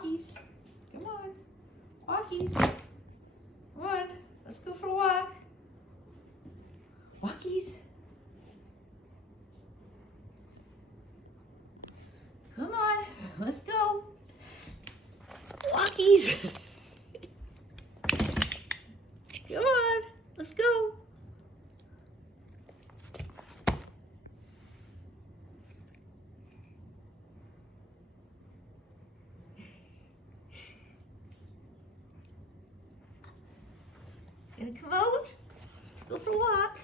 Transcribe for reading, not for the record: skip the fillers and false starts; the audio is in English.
Walkies. Come on. Walkies. Come on. Let's go for a walk. Walkies. Come on. Let's go. Walkies. Come on. Let's go. Gonna come out. Let's go for a walk.